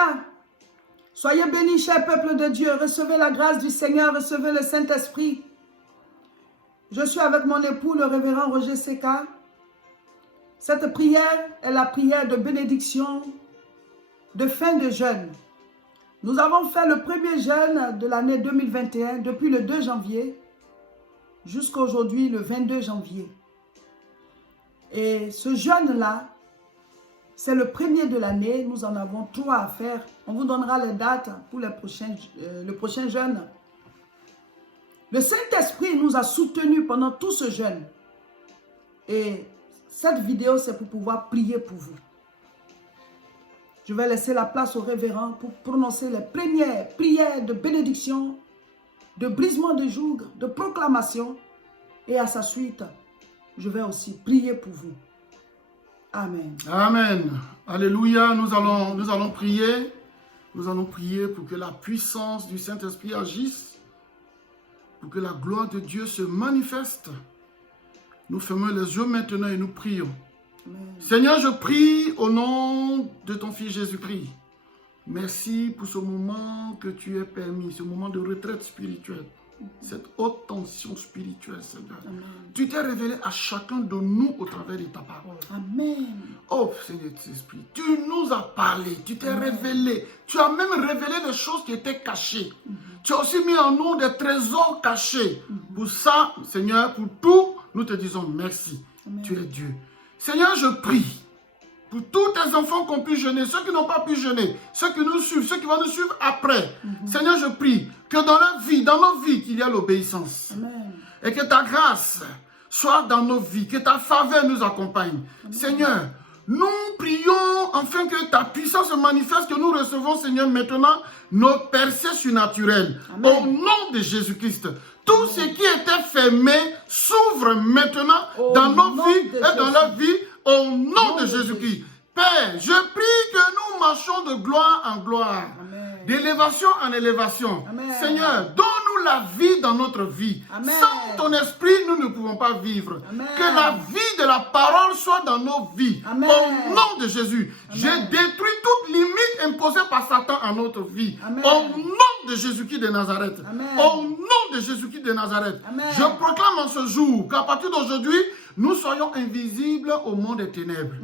Alléluia. Soyez bénis, cher peuple de Dieu. Recevez la grâce du Seigneur, recevez le Saint-Esprit. Je suis avec mon époux, le révérend Roger Seka. Cette prière est la prière de bénédiction, de fin de jeûne. Nous avons fait le premier jeûne de l'année 2021, depuis le 2 janvier jusqu'à aujourd'hui, le 22 janvier. Et ce jeûne-là, c'est le premier de l'année. Nous en avons 3 à faire. On vous donnera les dates pour le prochain jeûne. Le Saint-Esprit nous a soutenus pendant tout ce jeûne. Et cette vidéo, c'est pour pouvoir prier pour vous. Je vais laisser la place au révérend pour prononcer les premières prières de bénédiction, de brisement de joug, de proclamation. Et à sa suite, je vais aussi prier pour vous. Amen. Amen. Alléluia. Nous allons prier. Nous allons prier pour que la puissance du Saint-Esprit agisse, pour que la gloire de Dieu se manifeste. Nous fermons les yeux maintenant et nous prions. Amen. Seigneur, je prie au nom de ton Fils Jésus-Christ. Merci pour ce moment que tu as permis, ce moment de retraite spirituelle, cette haute tension spirituelle, Seigneur. Amen. Tu t'es révélé à chacun de nous au travers de ta parole. Amen. Oh Seigneur Esprit, tu nous as parlé, tu t'es révélé. Tu as même révélé des choses qui étaient cachées. Tu as aussi mis en nous des trésors cachés. Pour ça, Seigneur, pour tout, nous te disons merci. Amen. Tu es Dieu. Seigneur, je prie pour tous tes enfants qui ont pu jeûner, ceux qui n'ont pas pu jeûner, ceux qui nous suivent, ceux qui vont nous suivre après. Seigneur, je prie que dans leur vie, dans nos vies, qu'il y ait l'obéissance. Et que ta grâce soit dans nos vies, que ta faveur nous accompagne. Amen. Seigneur, nous prions afin que ta puissance se manifeste, que nous recevons, Seigneur, maintenant nos percées surnaturelles. Amen. Au nom de Jésus-Christ. Tout ce qui était fermé s'ouvre maintenant dans nos vies et dans leur vie au nom de Jésus-Christ. Père, je prie que nous marchons de gloire en gloire, d'élévation en élévation. Amen. Seigneur, donne-nous la vie dans notre vie. Amen. Sans ton esprit, nous ne pouvons pas vivre. Amen. Que la vie de la parole soit dans nos vies. Amen. Au nom de Jésus, je détruis toute limite imposée par Satan à notre vie. Amen. Au nom de Jésus-Christ de Nazareth. Amen. Au nom de Jésus-Christ de Nazareth. Amen. Je proclame en ce jour qu'à partir d'aujourd'hui, nous soyons invisibles au monde des ténèbres.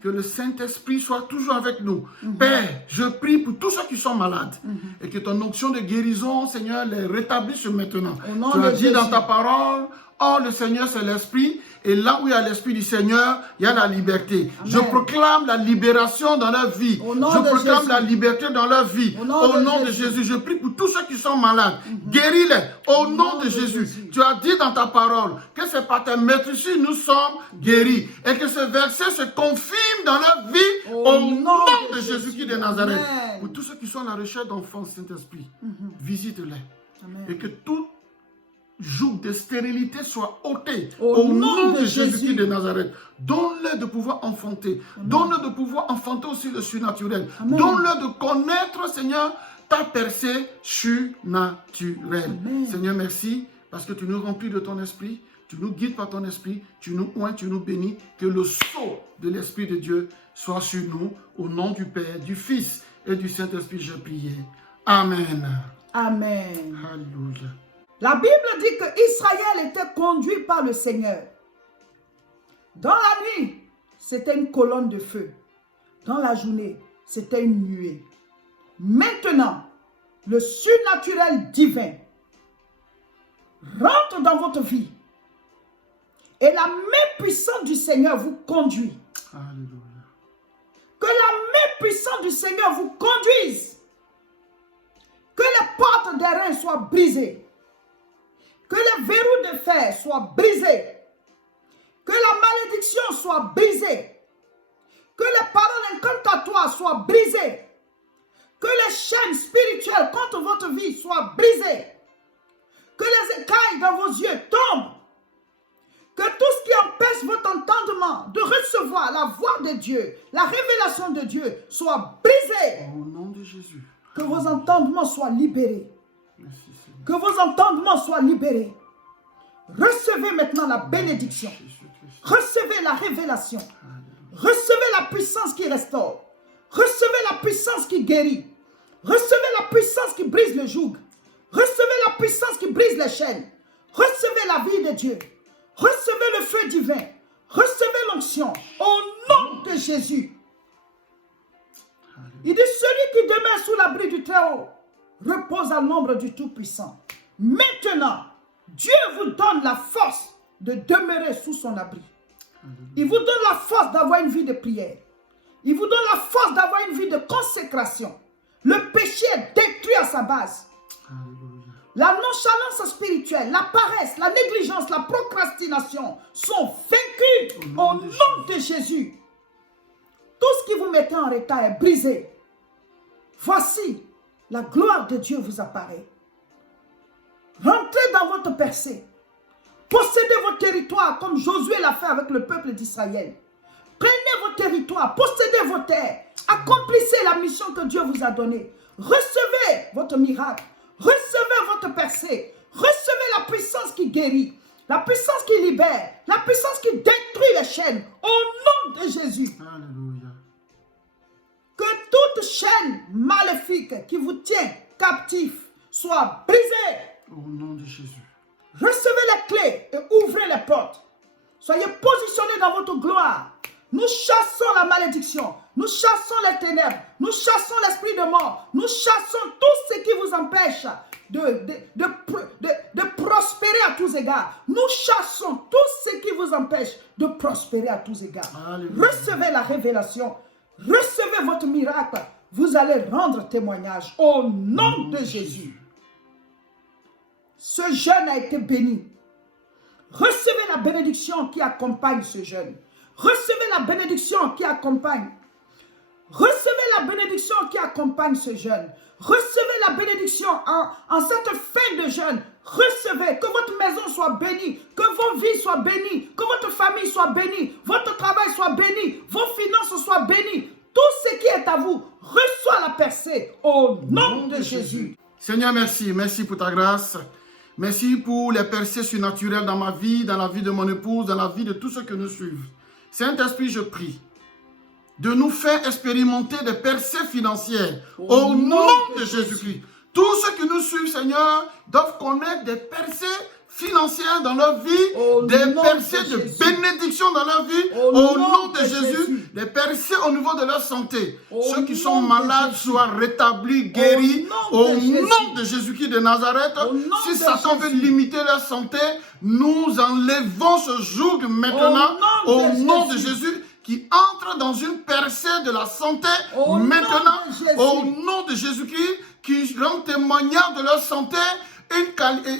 Que le Saint-Esprit soit toujours avec nous. Père, je prie pour tous ceux qui sont malades. Et que ton onction de guérison, Seigneur, les rétablisse maintenant. Tu as dit dans ta parole, oh, le Seigneur, c'est l'Esprit. Et là où il y a l'Esprit du Seigneur, il y a la liberté. Amen. Je proclame la libération dans leur vie. Je proclame la liberté dans leur vie. Au nom de Jésus. Je prie pour tous ceux qui sont malades. Guéris-les. Au nom de Jésus. Tu as dit dans ta parole que c'est par tes meurtrissures nous sommes guéris. Et que ce verset se confirme dans leur vie. Au nom de Jésus-Christ de Nazareth. Amen. Pour tous ceux qui sont à la recherche d'enfants, Saint-Esprit, visite-les. Et que tout joug de stérilité soit ôté au nom de Jésus-Christ de Nazareth. Donne-leur de pouvoir enfanter. Donne-leur de pouvoir enfanter aussi le surnaturel. Donne-leur de connaître, Seigneur, ta percée surnaturelle. Amen. Seigneur, merci parce que tu nous remplis de ton esprit. Tu nous guides par ton esprit. Tu nous oins, tu nous bénis. Que le sceau de l'Esprit de Dieu soit sur nous. Au nom du Père, du Fils et du Saint-Esprit, je prie. Amen. Amen. Alléluia. La Bible dit que Israël était conduit par le Seigneur. Dans la nuit, c'était une colonne de feu. Dans la journée, c'était une nuée. Maintenant, le surnaturel divin rentre dans votre vie. Et la main puissante du Seigneur vous conduit. Alléluia. Que la main puissante du Seigneur vous conduise. Que les portes des reins soient brisées. Que les verrous de fer soient brisés. Que la malédiction soit brisée. Que les paroles incantatoires soient brisées. Que les chaînes spirituelles contre votre vie soient brisées. Que les écailles dans vos yeux tombent. Que tout ce qui empêche votre entendement de recevoir la voix de Dieu, la révélation de Dieu, soit brisé. Au nom de Jésus. Que vos entendements soient libérés. Merci, que vos entendements soient libérés. Recevez maintenant la bénédiction. Recevez la révélation. Recevez la puissance qui restaure. Recevez la puissance qui guérit. Recevez la puissance qui brise le joug. Recevez la puissance qui brise les chaînes. Recevez la vie de Dieu. Recevez le feu divin. Recevez l'onction. Au nom de Jésus. Il dit, celui qui demeure sous l'abri du Très-Haut repose à l'ombre du Tout-Puissant. Maintenant, Dieu vous donne la force de demeurer sous son abri. Il vous donne la force d'avoir une vie de prière. Il vous donne la force d'avoir une vie de consécration. Le péché est détruit à sa base. La nonchalance spirituelle, la paresse, la négligence, la procrastination sont vaincues au nom de Jésus. Tout ce qui vous mettait en retard est brisé. Voici, la gloire de Dieu vous apparaît. Rentrez dans votre percée. Possédez vos territoires comme Josué l'a fait avec le peuple d'Israël. Prenez vos territoires, possédez vos terres. Accomplissez la mission que Dieu vous a donnée. Recevez votre miracle. Recevez votre percée. Recevez la puissance qui guérit. La puissance qui libère. La puissance qui détruit les chaînes. Au nom de Jésus. Alléluia. Que toute chaîne maléfique qui vous tient captif soit brisée. Au nom de Jésus. Recevez les clés et ouvrez les portes. Soyez positionnés dans votre gloire. Nous chassons la malédiction. Nous chassons les ténèbres. Nous chassons l'esprit de mort. Nous chassons tout ce qui vous empêche de prospérer à tous égards. Nous chassons tout ce qui vous empêche de prospérer à tous égards. Alléluia. Recevez la révélation. Recevez votre miracle. Vous allez rendre témoignage au nom de Jésus. Ce jeûne a été béni. Recevez la bénédiction qui accompagne ce jeûne. Recevez la bénédiction qui accompagne. Recevez la bénédiction qui accompagne ce jeûne. Recevez la bénédiction en cette fin de jeûne. Recevez que votre maison soit bénie, que vos vies soient bénies, que votre famille soit bénie, votre travail soit béni, vos finances soient bénies. Tout ce qui est à vous, reçoit la percée au nom de Jésus. Seigneur, merci. Merci pour ta grâce. Merci pour les percées surnaturelles dans ma vie, dans la vie de mon épouse, dans la vie de tous ceux que nous suivent. Saint-Esprit, je prie de nous faire expérimenter des percées financières au nom de Jésus-Christ. Tous ceux qui nous suivent, Seigneur, doivent connaître des percées financières dans leur vie, des percées de bénédiction dans leur vie, au nom de Jésus, des percées au niveau de leur santé. Ceux qui sont malades soient rétablis, guéris, au nom de Jésus-Christ de Nazareth. Si Satan veut limiter leur santé, nous enlevons ce joug maintenant, au nom de Jésus, qui entre dans une percée de la santé maintenant, au nom de Jésus-Christ, qui rend témoignage de leur santé,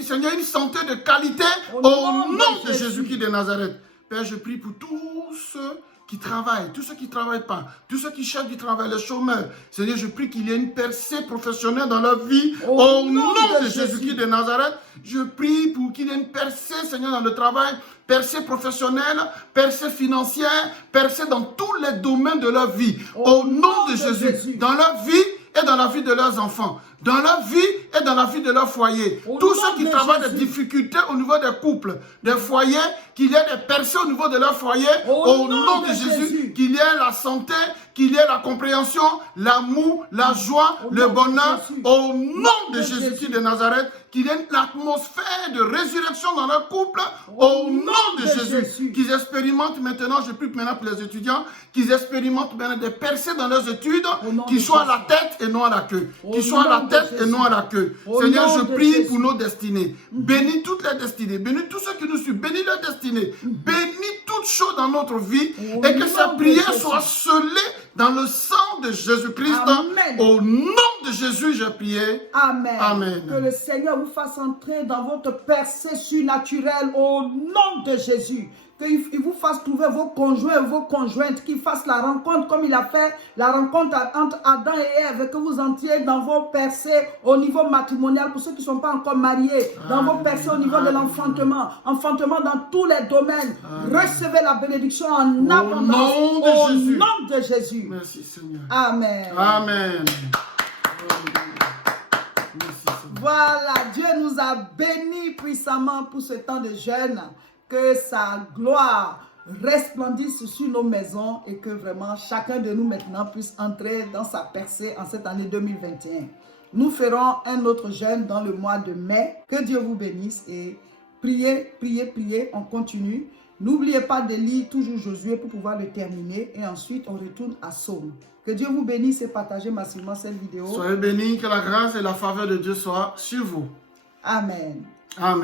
Seigneur, une santé de qualité, au nom de Jésus-Christ de Nazareth. Père, je prie pour tous ceux qui travaillent, tous ceux qui ne travaillent pas, tous ceux qui cherchent du travail, les chômeurs. Seigneur, je prie qu'il y ait une percée professionnelle dans leur vie, au nom de Jésus-Christ de Nazareth. Je prie pour qu'il y ait une percée, Seigneur, dans le travail, percée professionnelle, percée financière, percée dans tous les domaines de leur vie, au nom de Jésus, dans leur vie et dans la vie de leurs enfants, dans leur vie et dans la vie de leur foyer. Tous ceux qui travaillent des difficultés au niveau des couples, des foyers, qu'il y ait des percées au niveau de leur foyer, au nom de Jésus, qu'il y ait la santé, qu'il y ait la compréhension, l'amour, la joie, le bonheur, au nom de Jésus-Christ de Nazareth, qu'il y ait une atmosphère de résurrection dans leur couple, au nom de Jésus, qu'ils expérimentent maintenant, je prie maintenant pour les étudiants, qu'ils expérimentent maintenant des percées dans leurs études, qu'ils soient à la tête et non à la queue, qu'ils soient à la tête et non à la queue. Seigneur, je prie pour nos destinées. Bénis toutes les destinées, bénis tous ceux qui nous suivent, bénis leurs destinées, bénis toutes choses dans notre vie et que sa prière soit scellée dans le sang de Jésus-Christ. Au nom de Jésus, j'ai prié. Amen. Amen. Que le Seigneur vous fasse entrer dans votre percée surnaturelle au nom de Jésus. Qu'il vous fasse trouver vos conjoints et vos conjointes, qu'il fasse la rencontre comme il a fait la rencontre entre Adam et Ève, que vous entriez dans vos percées au niveau matrimonial pour ceux qui ne sont pas encore mariés, dans vos percées au niveau de l'enfantement, enfantement dans tous les domaines. Recevez la bénédiction en abondance au nom de Jésus. Merci Seigneur. Amen. Amen. Merci Seigneur. Voilà, Dieu nous a bénis puissamment pour ce temps de jeûne. Que sa gloire resplendisse sur nos maisons et que vraiment chacun de nous maintenant puisse entrer dans sa percée en cette année 2021. Nous ferons un autre jeûne dans le mois de mai. Que Dieu vous bénisse et priez, priez, priez. On continue. N'oubliez pas de lire toujours Josué pour pouvoir le terminer et ensuite on retourne à Psaume. Que Dieu vous bénisse et partagez massivement cette vidéo. Soyez bénis, que la grâce et la faveur de Dieu soient sur vous. Amen. Amen.